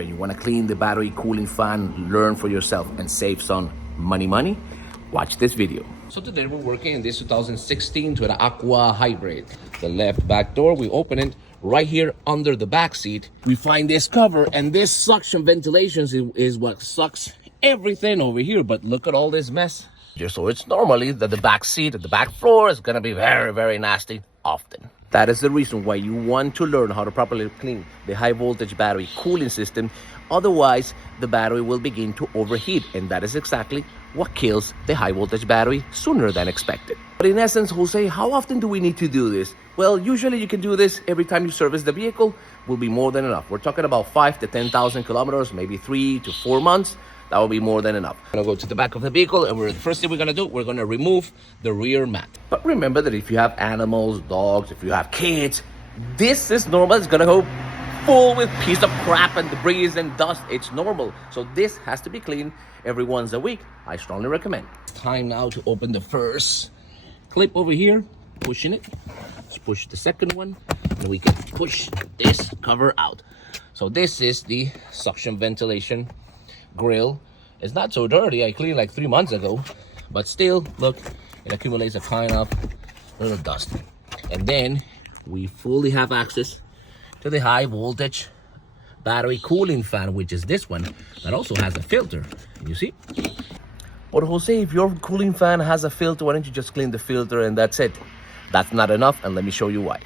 When you want to clean the battery cooling fan, learn for yourself, and save some money, watch this video. So today we're working in this 2016 Toyota Aqua Hybrid. The left back door, we open it right here under the back seat. We find this cover, and this suction ventilation is what sucks everything over here. But look at all this mess. So it's normally that the back seat, the back floor is gonna be very, very nasty often. That is the reason why you want to learn how to properly clean the high voltage battery cooling system. Otherwise, the battery will begin to overheat, and that is exactly what kills the high voltage battery sooner than expected. But in essence, Jose, how often do we need to do this? Well, usually you can do this every time you service the vehicle, will be more than enough. We're talking about 5 to 10,000 kilometers, maybe 3 to 4 months. That will be more than enough. I'm gonna go to the back of the vehicle, and the first thing we're gonna do, we're gonna remove the rear mat. But remember that if you have animals, dogs, if you have kids, this is normal. It's gonna go full with piece of crap and debris and dust. It's normal. So this has to be cleaned every once a week. I strongly recommend. Time now to open the first clip over here, pushing it. Let's push the second one, and we can push this cover out. So this is the suction ventilation grill. It's not so dirty. I cleaned like 3 months ago, but still, look, it accumulates a kind of little dust. And then we fully have access to the high voltage battery cooling fan, which is this one, that also has a filter. You see? But Jose, if your cooling fan has a filter, why don't you just clean the filter and that's it? That's not enough, and let me show you why.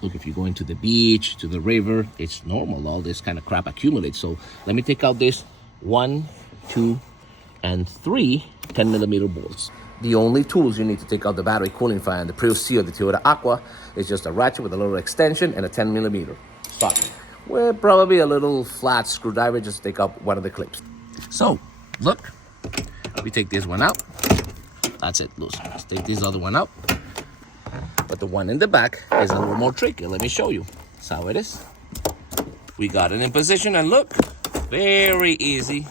Look, if you're going to the beach, to the river, it's normal. All this kind of crap accumulates. So let me take out this 1, 2, and 3 10mm bolts. The only tools you need to take out the battery cooling fan, the Prius C or the Toyota Aqua, is just a ratchet with a little extension and a 10mm socket. With probably a little flat screwdriver, just take out one of the clips. So, look, we take this one out. That's it, loose. Let's take this other one out. But the one in the back is a little more tricky. Let me show you. That's how it is. We got it in position, and look, very easy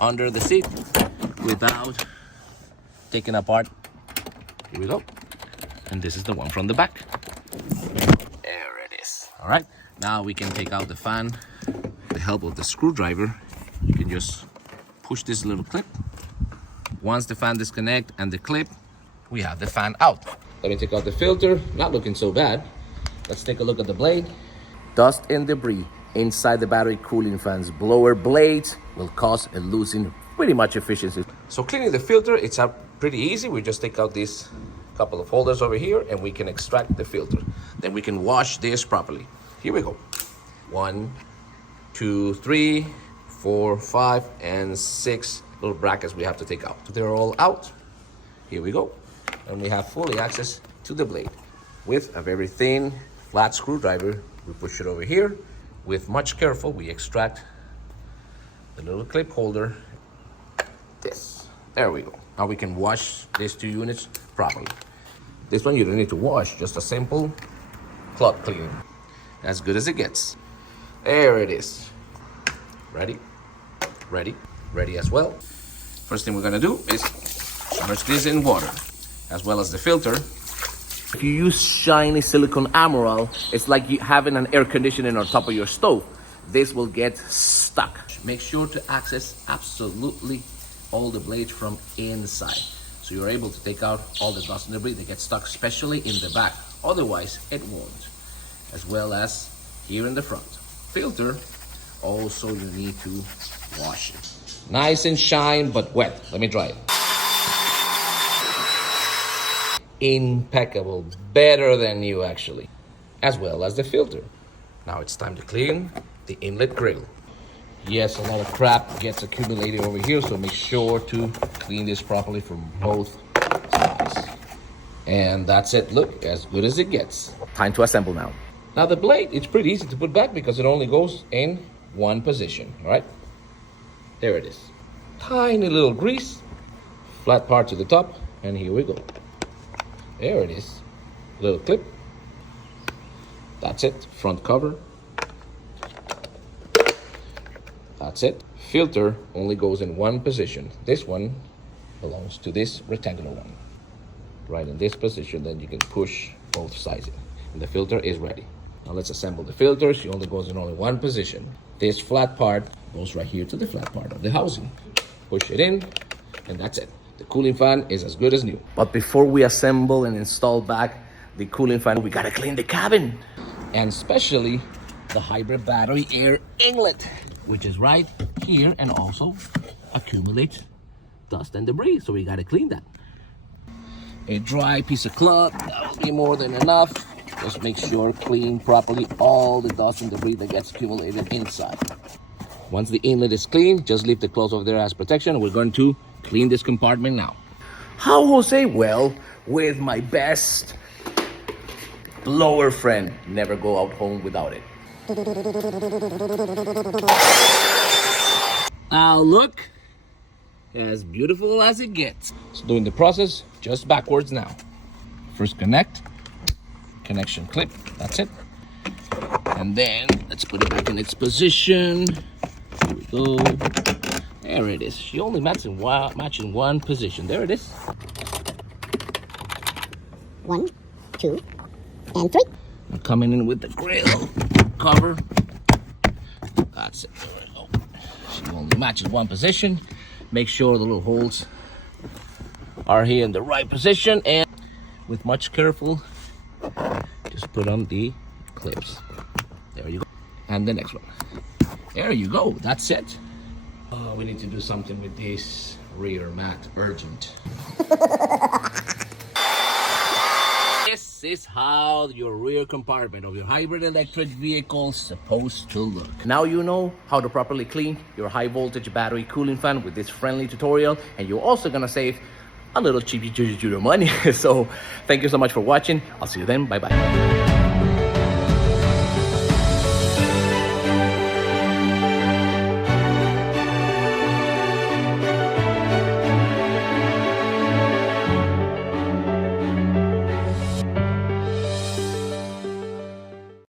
under the seat without taking apart. Here we go. And this is the one from the back. There it is. All right. Now we can take out the fan with the help of the screwdriver. You can just push this little clip. Once the fan disconnect and the clip, we have the fan out. Let me take out the filter. Not looking so bad. Let's take a look at the blade. Dust and debris inside the battery cooling fan's blower blades will cause a losing pretty much efficiency. So cleaning the filter, it's pretty easy. We just take out these couple of holders over here, and we can extract the filter. Then we can wash this properly. Here we go. 1, 2, 3, 4, 5, and 6 little brackets we have to take out. They're all out. Here we go. And we have fully access to the blade. With a very thin, flat screwdriver, we push it over here. With much careful, we extract the little clip holder. This. There we go. Now we can wash these 2 units properly. This one you don't need to wash, just a simple cloth cleaning. As good as it gets. There it is. Ready? Ready? Ready as well. First thing we're gonna do is submerge this in water, as well as the filter. If you use shiny silicone Amaral, it's like you having an air conditioning on top of your stove. This will get stuck. Make sure to access absolutely all the blades from inside, so you're able to take out all the dust and debris that get stuck, especially in the back. Otherwise, it won't. As well as here in the front. Filter, also you need to wash it. Nice and shine, but wet. Let me dry it. Impeccable, better than new actually, as well as the filter. Now it's time to clean the inlet grill. Yes, a lot of crap gets accumulated over here, so make sure to clean this properly from both sides. And that's it. Look, as good as it gets. Time to assemble now. Now the blade, it's pretty easy to put back because it only goes in one position. All right, there it is. Tiny little grease, flat part to the top, and here we go. There it is. Little clip. That's it. Front cover. That's it. Filter only goes in one position. This one belongs to this rectangular one. Right in this position, then you can push both sides in. And the filter is ready. Now let's assemble the filter. She only goes in only one position. This flat part goes right here to the flat part of the housing. Push it in, and that's it. The cooling fan is as good as new. But before we assemble and install back the cooling fan, we gotta clean the cabin. And especially the hybrid battery air inlet, which is right here and also accumulates dust and debris. So we gotta clean that. A dry piece of cloth, that will be more than enough. Just make sure clean properly all the dust and debris that gets accumulated inside. Once the inlet is clean, just leave the clothes over there as protection. We're going to clean this compartment now. How, Jose? Well, with my best blower friend. Never go out home without it. Now look, as beautiful as it gets. So doing the process just backwards now. First connect, connection clip, that's it. And then let's put it back in its position. Here we go. There it is. She only matching one position. There it is. 1, 2, and 3. I'm coming in with the grill cover. That's it. There we go. She only matches one position. Make sure the little holes are here in the right position, and with much careful, just put on the clips. There you go. And the next one. There you go. That's it. We need to do something with this rear mat. Urgent. This is how your rear compartment of your hybrid electric vehicle is supposed to look. Now you know how to properly clean your high voltage battery cooling fan with this friendly tutorial, and you're also gonna save a little cheap money. So thank you so much for watching. I'll see you then. Bye bye.